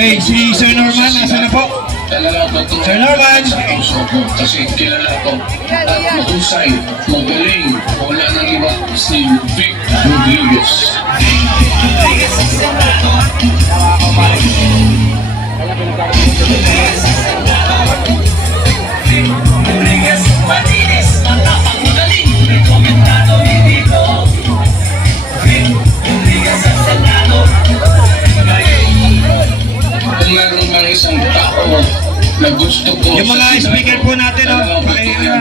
Okay, si Sir Norman, nasa na po? Sir Norman! Kasi kilala ko at mahusay, magaling, wala nang iba si Vic Rodriguez. Kung meron mang isang tao na gusto ko Yung mga speaker po natin,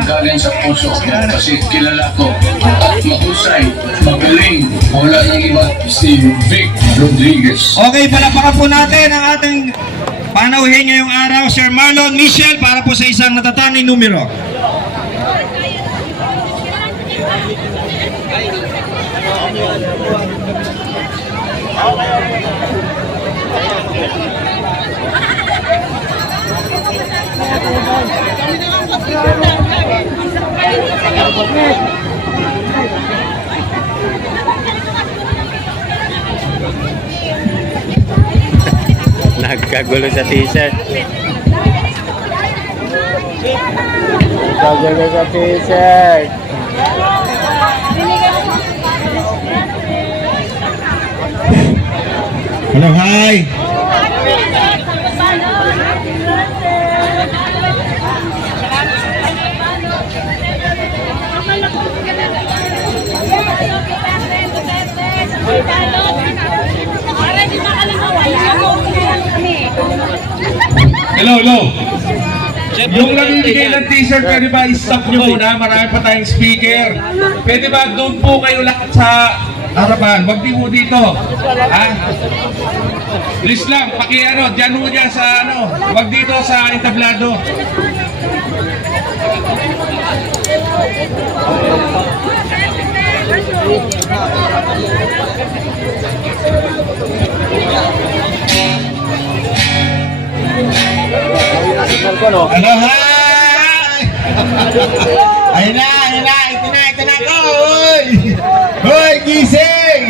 galing sa puso ko kasi kilala ko at mahusay, magaling, wala nang iba si Vic Rodriguez. Okay, palapakan po natin ang ating panauhin ngayong araw, Sir Marlon Michel, para po sa isang natatanay numero. Nagkagulo sa t-shirt. Nagkagulo sa t-shirt. Hello, hi! Hello, hello. Yung namimigay ng t-shirt, pwede ba i-stop nyo muna? Marami pa tayong speaker. Pwede ba doon po kayo lahat sa harapan? Wag di mo dito. Ha? Please lang, paki-ano, dyan mo dyan sa ano. Wag dito sa entablado. Hello, hi! Ayun na, ito na ko! Hoy, gising!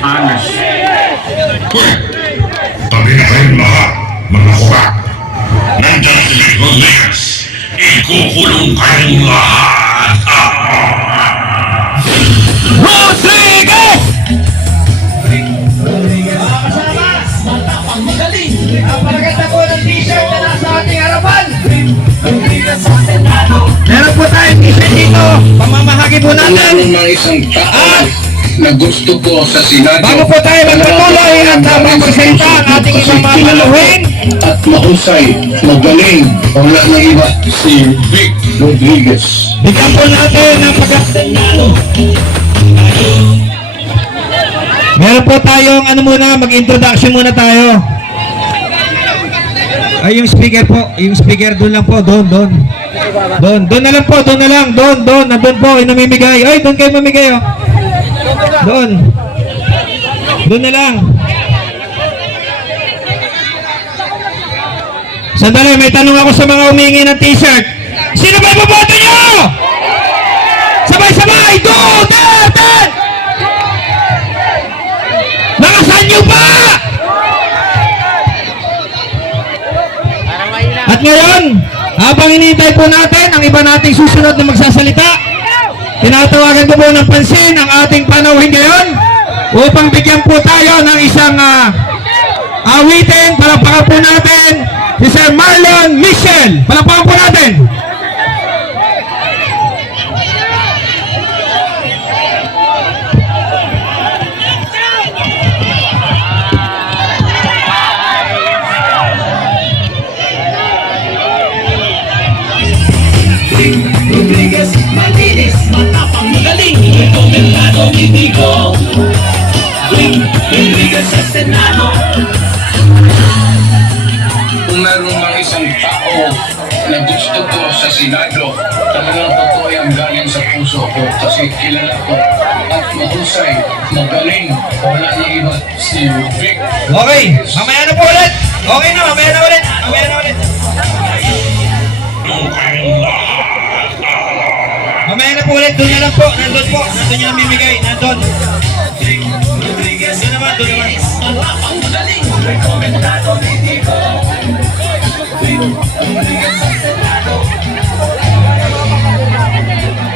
Honest. Tabi na kayong lahat, mga kurak. Nandiyan si Vic Rodriguez. Ikukulong kayong lahat. Rodriguez! Napakaganda po ng t-shirt na nasa ating harapan. Meron po tayong t-shirt dito. Pamamahagi po Kung natin. meron mang isang tao na gusto ko sa Senado, Bago po tayo magpatuloy at mapresenta ang ating ibang mga paluhin, at mahusay, magaling, wala nang iba si Vic Rodriguez. bigyan po natin ng Meron po tayong ano muna, mag-introduction muna tayo. Ay, yung speaker po, yung speaker doon lang po, doon na lang po, nandun po, yung namimigay. Ay, doon kayo mamigay, oh. Doon na lang. Sandali, may tanong ako sa mga humingi ng t-shirt. Sino ba iboboto nyo? Sabay-sabay! Duterte! Nakasan nyo ba? At ngayon, habang hinihintay po natin ang iba nating susunod na magsasalita, tinatawagan ko po ng pansin ang ating panauhin ngayon upang bigyan po tayo ng isang awitin. Palakpakan po natin si Sir Marlon Michel. Palakpakan po natin. Rodriguez, malinis, matapang, magaling, rekomendado, ibigo. Rodriguez sa Senado. Kung meron mang isang tao na gusto ko sa Senado, talagang totoo yan galing sa puso ko kasi kilala ko at mahusay, magaling, wala nang iba si Vic. Okay, mamaya na po ulit. Okay na, mamaya na ulit. nyo kayong lahat. Mamaya na po ulit, doon na lang po. Nandun po. Nandun yung namimigay. Nandun. Doon naman, doon naman.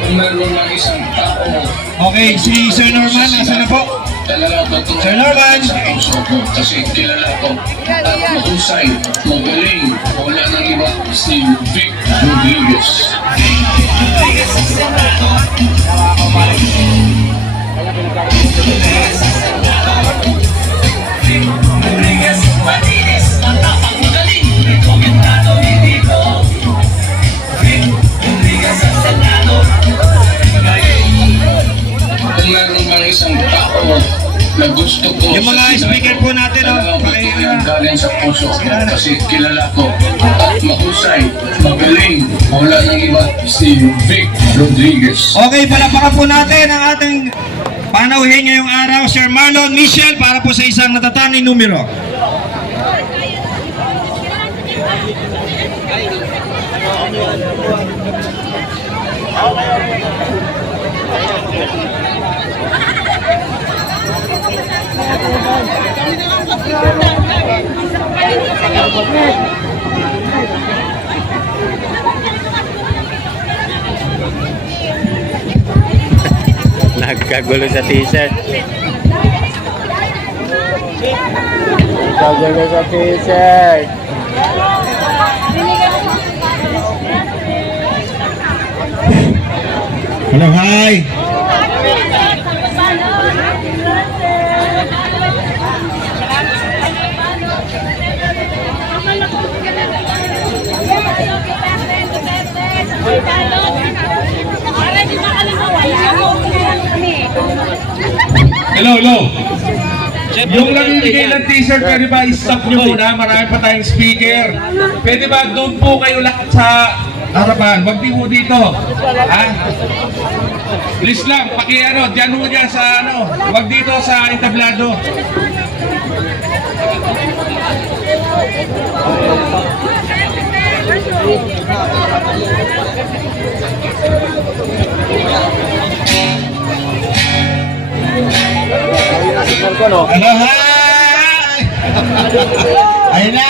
Kung meron ng isang tao Okay, si Sir Norman, nasa na po? talaga totoo Sir Norman! sa puso ko kasi kilala ko at mahusay, magaling, wala nang iba si Vic Rodriguez. Kung meron ng isang tao na gusto ko Yung mga sa speaker po natin, oh, talagang totoo yan galing sa puso ko kasi kilala ko at mahusay, magaling, wala nang iba si Vic Rodriguez. Okay, palapakan po natin ang ating panauhin ngayong araw, Sir Marlon Michel, para po sa isang natatanging numero. Nagkagulo sa t-shirt. Nagkagulo sa t-shirt. Hello, hi! Hello, hello. Yung namimigay ng t-shirt, pwede ba i-stop nyo muna? Marami pa tayong speaker. Pwede ba doon po kayo lahat sa harapan? Wag di po dito. Ha? Please lang, ano, dyan mo dyan sa ano. Wag dito sa entablado. Hello, hi! Ayun na,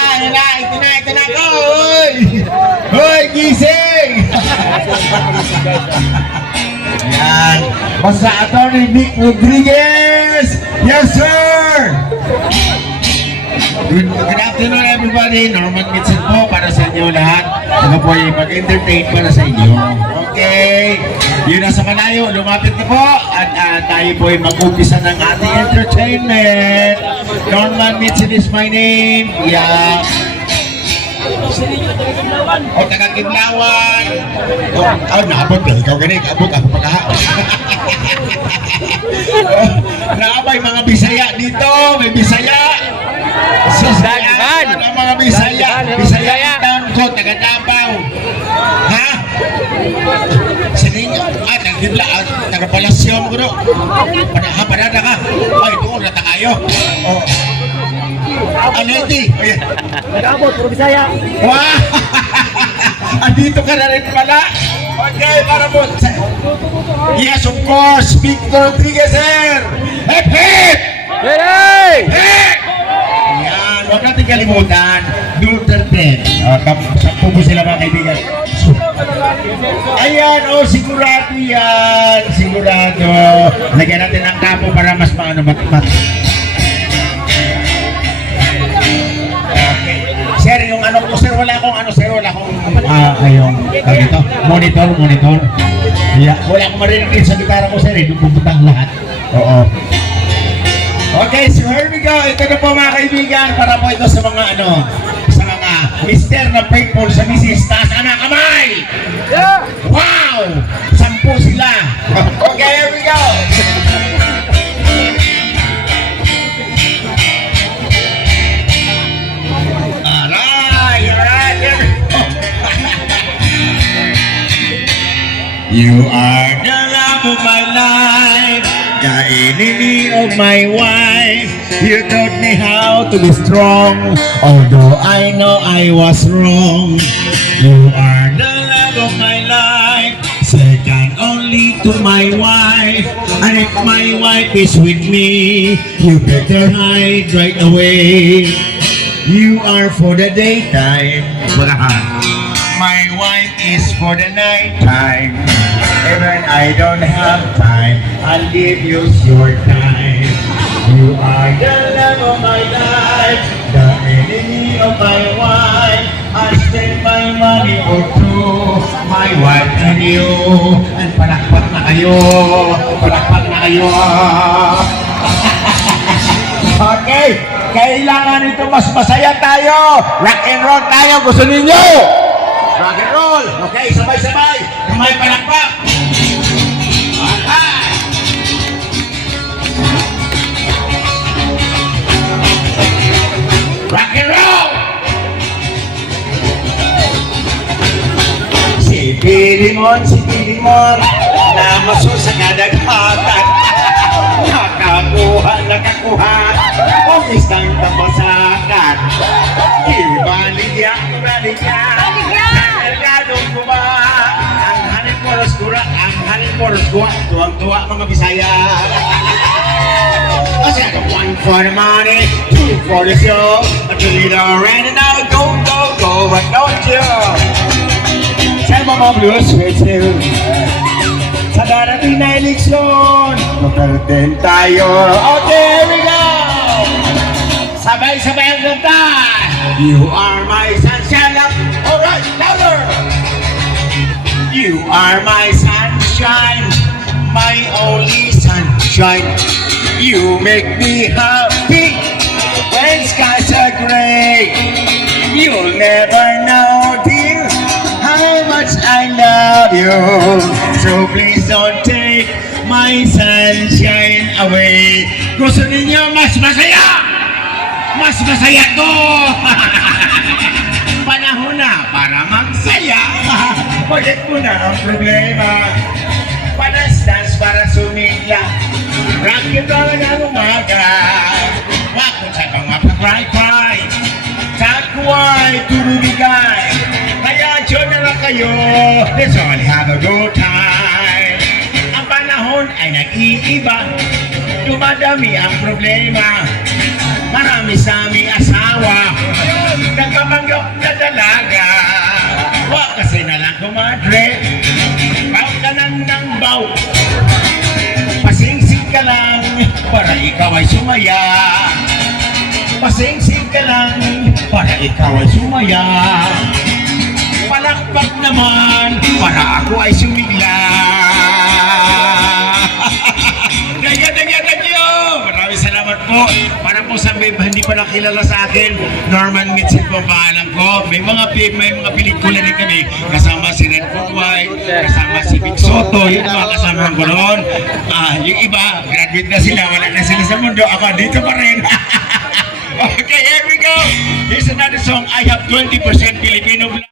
ito na ako! Hoy! Hoy, gising! Yan, basta Attorney Vic Rodriguez! Yes, sir! Good afternoon, everybody. Norman Mitchell po para sa inyo lahat. Ako po ay mag-entertain para sa inyo. Okay. Yun na sa malayo, lumapit na po. At tayo po ay mag-umpisa ng ating entertainment. Norman Mitchell is my name. Yeah. O, taga-Kidlawan. Naabot ka. Ikaw ganit. Abot ako pagkaha. Naabay mga Bisaya dito. May Bisaya. Daghan! Ang mga Bisaya. Daghan, Bisaya Bisaya. ang town ko. Taga-Davao. Ha? Sininyo. Nagdibla. Taga-Palasyo mo ko. Panada ka. Ay, doon. Nata kayo. O. Ano iti? Nag-abot, puro Bisaya. Wow! Andito ka na rin pala? Okay, para po. Yes, of course. Victor Rodriguez, sir! Hip, hip! Hey! Hip! Yan, huwag natin kalimutan. Duterte. Sampu po sila mga kaibigan. Ayan, sigurado yan. Sigurado. Lagyan natin ang kapo para mas maano matmat. Sir, yung ano ko, sir, wala akong yung, ito, monitor. Yeah, wala akong marinig din sa gitara ko, sir, doon pupunta ang lahat. Oo. Okay, so here we go. Ito na po mga kaibigan, para po ito sa mga sa mga mister na faithful sa misis. Taas na kamay! Yeah! Wow! 10 sila. Okay, here we go. You are the love of my life, the enemy of my wife. You taught me how to be strong, although I know I was wrong. You are the love of my life, second only to my wife. And if my wife is with me, you better hide right away. You are for the daytime, my wife is for the nighttime. Even I don't have time, I'll give you your time. You are the love of my life, the enemy of my wife. I spend my money for two, my wife and you. And palakpak na kayo, palakpak na kayo. Okay, kailangan ito mas masaya tayo. Rock and roll tayo, gusto ninyo? Rock and roll. Okay, sabay-sabay. May palakpak. Okay. Rock and roll. Si Pilimon, na maso sa kadagatan. Nakakuha, kung isang tambasakan. Ibaligya, Nalgadong kuba, ang halin poros kuha, tuwang-tuwa mga Bisaya. Kasi ano, 1 for the money, 2 for the show, a 3 the rain and now go, but don't you? Sa mga blues with you. Sa darating na eleksyon, magkarating tayo. Okay, here we go! Sabay-sabay ang ganda! You are my sunshine. Alright, louder! You are my sunshine, my only sunshine. You make me happy when skies are gray. You'll never know, dear, how much I love you. So please don't take my sunshine away. Gusto ninyo mas masaya? Mas masaya to! Panahon na para magsaya. Forget mo na ang problema. Panas-nas para sumigla. Rock and roll ng umaga. Wag mo sa mga pa-cry-cry. Takway, turubigay. Kaya dyan na lang kayo. Let's only have a good time. Ang panahon ay nag-iiba. Dumadami ang problema. Marami sa aming asawa. Nagpapanggap na dalaga. Wag kasi na lang kumadre. Baw ka nang ng baw. Pasingsing ka lang para ikaw ay sumaya. Pasingsing ka lang para ikaw ay sumaya. Palakpak naman para ako ay sumigla. Thank you! Maraming salamat po. Para po sa hindi pa nakilala sa akin, Norman Mitchell po ang pangalan ko. May mga pelikula rin kami. Kasama si Red Foot White, kasama si Vic Soto, yun ang mga kasama ko noon. Yung iba, graduate na sila, wala na sila sa mundo. Ako dito pa rin. Okay, here we go. Here's another song. I have 20% Filipino blood.